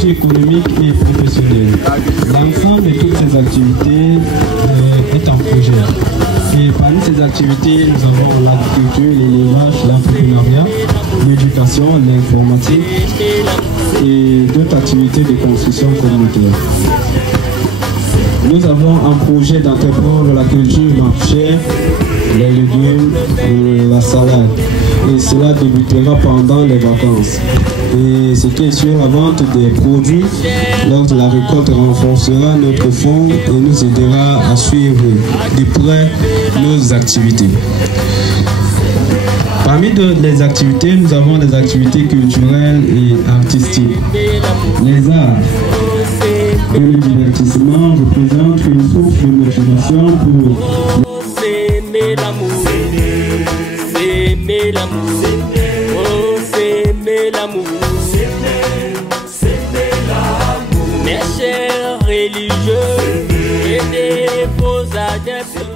socio-économique et professionnelle. L'ensemble de toutes ces activités est en projet. Et parmi ces activités, nous avons l'agriculture, l'élevage, l'entrepreneuriat, l'éducation, l'informatique et d'autres activités de construction communautaire. Nous avons un projet d'entreprendre la culture maraîchère, les légumes, la salade. Et cela débutera pendant les vacances. Et ce qui est sûr, la vente des produits lors de la récolte renforcera notre fonds et nous aidera à suivre de près nos activités. Parmi les activités, nous avons des activités culturelles et artistiques. Les arts et le divertissement représentent une source de motivation pour s'aimer l'amour, s'aimer l'amour, oh s'aimer l'amour, s'aimer l'amour. Mes chers religieux et des faux adeptes.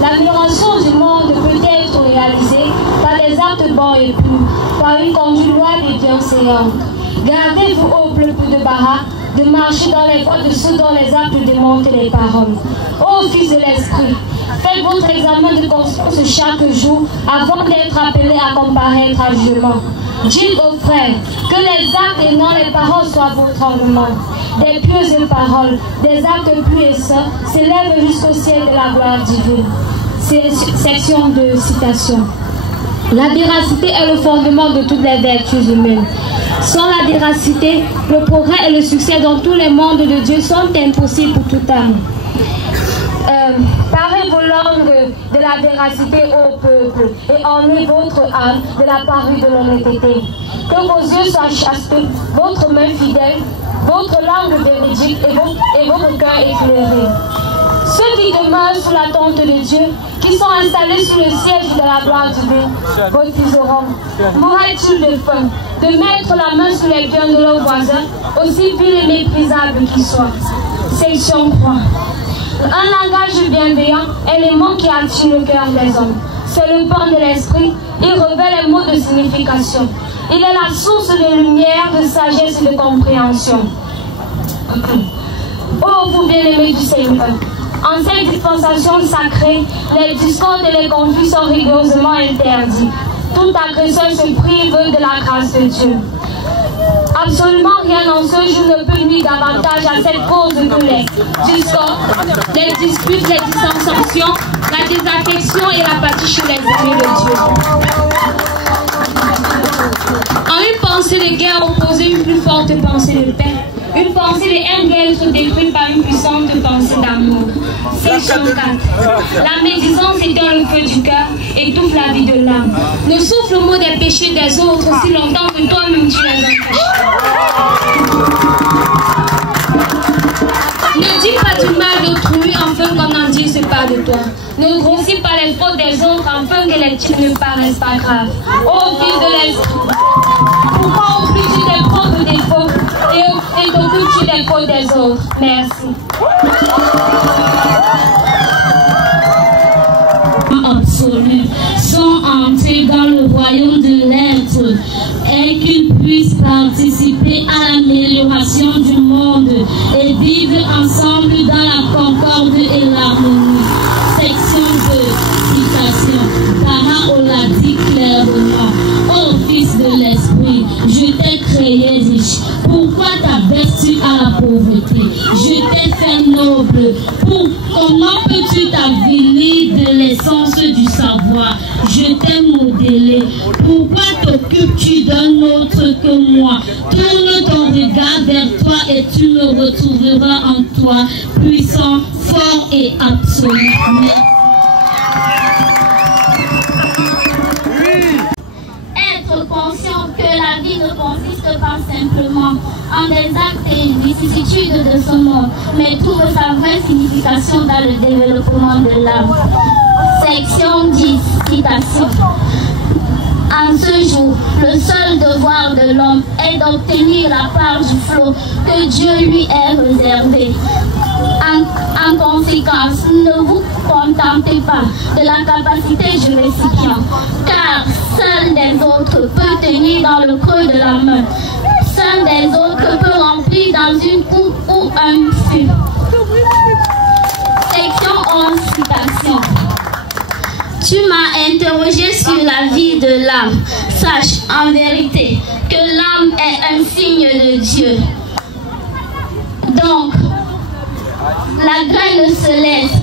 L'amélioration du monde peut être réalisée par des actes bons et purs, par une conduite loyale et bienséante. Gardez-vous au plus de baraques, de marcher dans les voies de ceux dont les actes démontrent les paroles. Ô fils de l'esprit, faites votre examen de conscience chaque jour avant d'être appelé à comparaître à jugement. Dites aux frères que les actes et non les paroles soient votre ornement. Des pieuses paroles, des actes purs et saints s'élèvent jusqu'au ciel de la gloire divine. C'est section de citation. La véracité est le fondement de toutes les vertus humaines. Sans la véracité, le progrès et le succès dans tous les mondes de Dieu sont impossibles pour toute âme. Parez vos langues de la véracité au peuple et emmenez votre âme de la parure de l'honnêteté. Que vos yeux soient chastes, votre main fidèle, votre langue véridique et votre cœur éclairé. Ceux qui demeurent sous la tente de Dieu, qui sont installés sur le siège de la gloire divine, refuseront, mourraient-ils de faim, de mettre la main sur les biens de leurs voisins, aussi vil et méprisable qu'ils soient. Section 3. Un langage bienveillant est les mots qui attirent le cœur des hommes. C'est le pain de l'esprit, il revêt les mots de signification. Il est la source de lumière, de sagesse et de compréhension. Oh, vous bien-aimés du Seigneur, en cette dispensation sacrée, les discordes et les conflits sont rigoureusement interdits. Tout agresseur se prive de la grâce de Dieu. Absolument rien en ce jour ne peut nuire davantage à cette cause que les discordes, les disputes, les dissensions, la désaffection et l'apathie chez les ennemis de Dieu. En une pensée de guerre opposée, une plus forte pensée de paix. Une pensée de haine doit être détruite par une puissante pensée d'amour. Section 4. La médisance éteint le feu du cœur et étouffe la vie de l'âme. Ne souffle le mot des péchés des autres si longtemps que toi-même tu les empêches. Ne dis pas du mal d'autrui afin qu'on en dise pas de toi. Ne grossis pas les fautes des autres afin que les tiennes ne paraissent pas graves. Ô fils de l'esprit, pourquoi occupes-tu tes propres défauts et t'occupes-tu des fautes des autres? Merci. Absolu sont entrés dans le royaume de l'être et qu'ils puissent participer à l'amélioration du monde et vivre ensemble dans la concorde et l'harmonie. Section 2, citation. Tara l'a dit clairement. Ô fils de l'esprit, je t'ai créé riche. Pourquoi t'abaisses-tu à la pauvreté? Je t'ai fait noble. Comment peux-tu t'avilir de l'essence du savoir? Je t'ai modélé. Pourquoi t'occupes-tu d'un autre que moi? Tourne ton regard vers toi et tu me retrouveras en toi, puissant, fort et absolu. Être conscient que la vie ne consiste pas simplement en des actes et vicissitudes de ce monde, mais trouve sa vraie signification dans le développement de l'âme. Section 10, citation. En ce jour, le seul devoir de l'homme est d'obtenir la part du flot que Dieu lui est réservé. En conséquence, ne vous contentez pas de la capacité du récipient, car seul des autres peut tenir dans le creux de la main. Seul des autres peut remplir dans une coupe ou un fût. Section 11, citation. Tu m'as interrogé sur la vie de l'âme. Sache en vérité que l'âme est un signe de Dieu. Donc, la graine se laisse.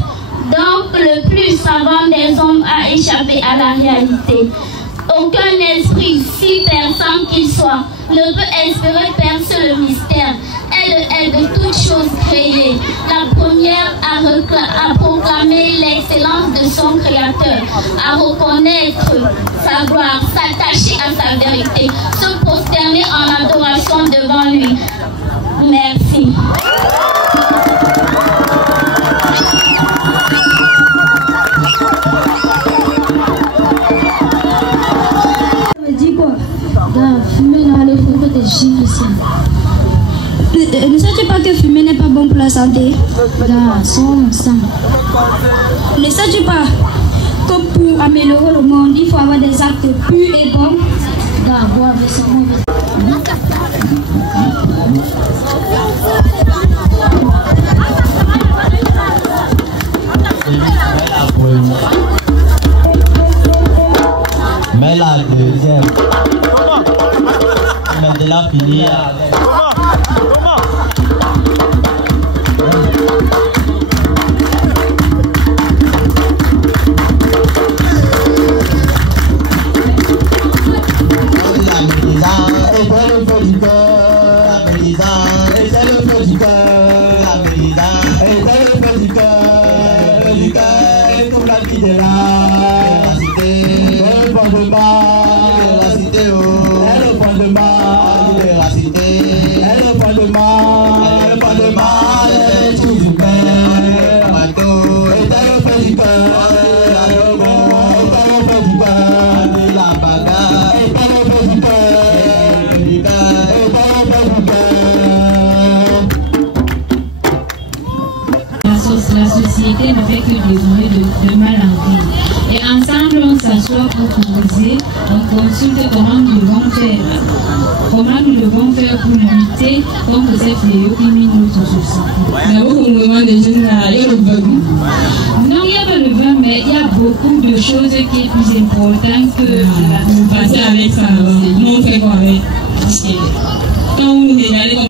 Donc, le plus savant des hommes a échappé à la réalité. Aucun esprit, si perçant qu'il soit, ne peut espérer percer le mystère. Elle est de toutes choses créées. La première à proclamer l'excellence de son Créateur, à reconnaître sa gloire, s'attacher à sa vérité, se prosterner en adoration devant lui. Merci. Fumer dans le fond des chiffres. Ne sais-tu pas que fumer n'est pas bon pour la santé? Dans son sang. Ne sais-tu pas que pour améliorer le monde, il faut avoir des actes purs et bons? D'avoir des secondes. Mais la deuxième. Mais de la finir. La société ne fait que déjouer de mal en pire. Et ensemble, on s'assoit pour causer, on consulte comment nous devons faire. Comment nous devons faire pour lutter contre ces fléaux qui minent notre société. Non, il n'y a pas le vin, mais il y a beaucoup de choses qui est plus important que la passer avec ça. Non, on fait quoi avec? Quand vous nous regardez comme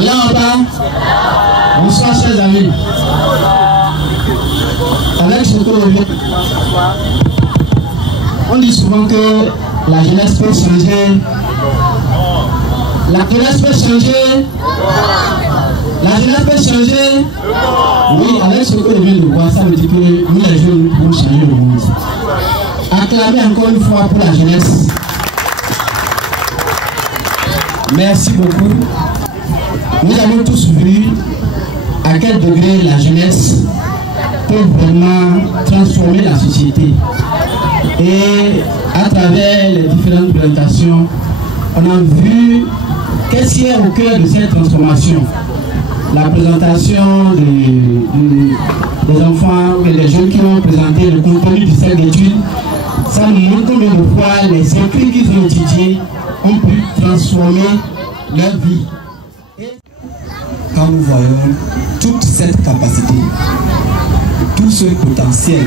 Allah en bas. Bonsoir chers amis. Avec ce que on dit souvent que la jeunesse peut changer. La jeunesse peut changer. La jeunesse peut changer. Oui, avec ce que je viens de voir, ça veut dire que nous les jeunes nous pouvons changer le monde. Acclamez encore une fois pour la jeunesse. Merci beaucoup. Nous avons tous vu à quel degré la jeunesse peut vraiment transformer la société. Et à travers les différentes présentations, on a vu qu'est-ce qui est au cœur de cette transformation. La présentation des enfants et des jeunes qui ont présenté le contenu du cercle d'études, ça nous montre combien de fois les écrits qu'ils ont étudiés ont pu transformer leur vie. Quand nous voyons toute cette capacité, tout ce potentiel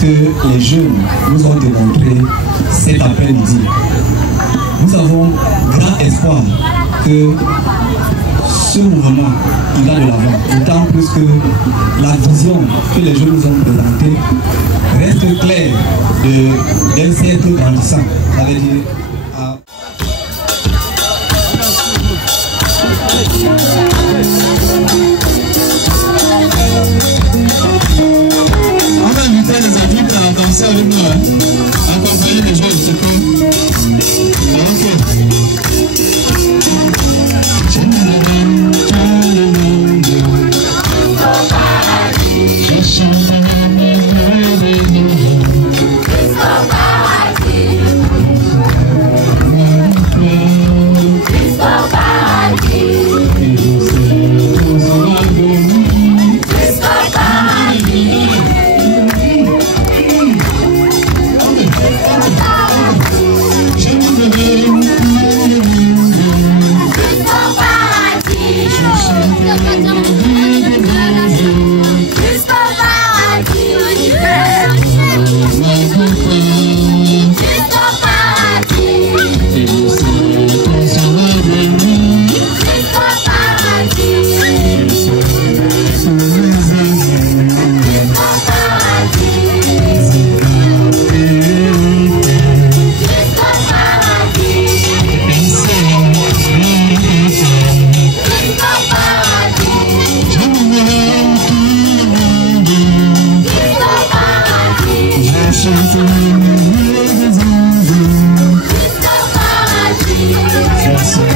que les jeunes nous ont démontré cet après-midi, nous avons grand espoir que ce mouvement ira de l'avant, d'autant plus que la vision que les jeunes nous ont présentée reste claire d'un cercle grandissant. Ça veut dire on va inviter les adultes à danser avec nous, accompagner les jeunes, c'est comme. Yes.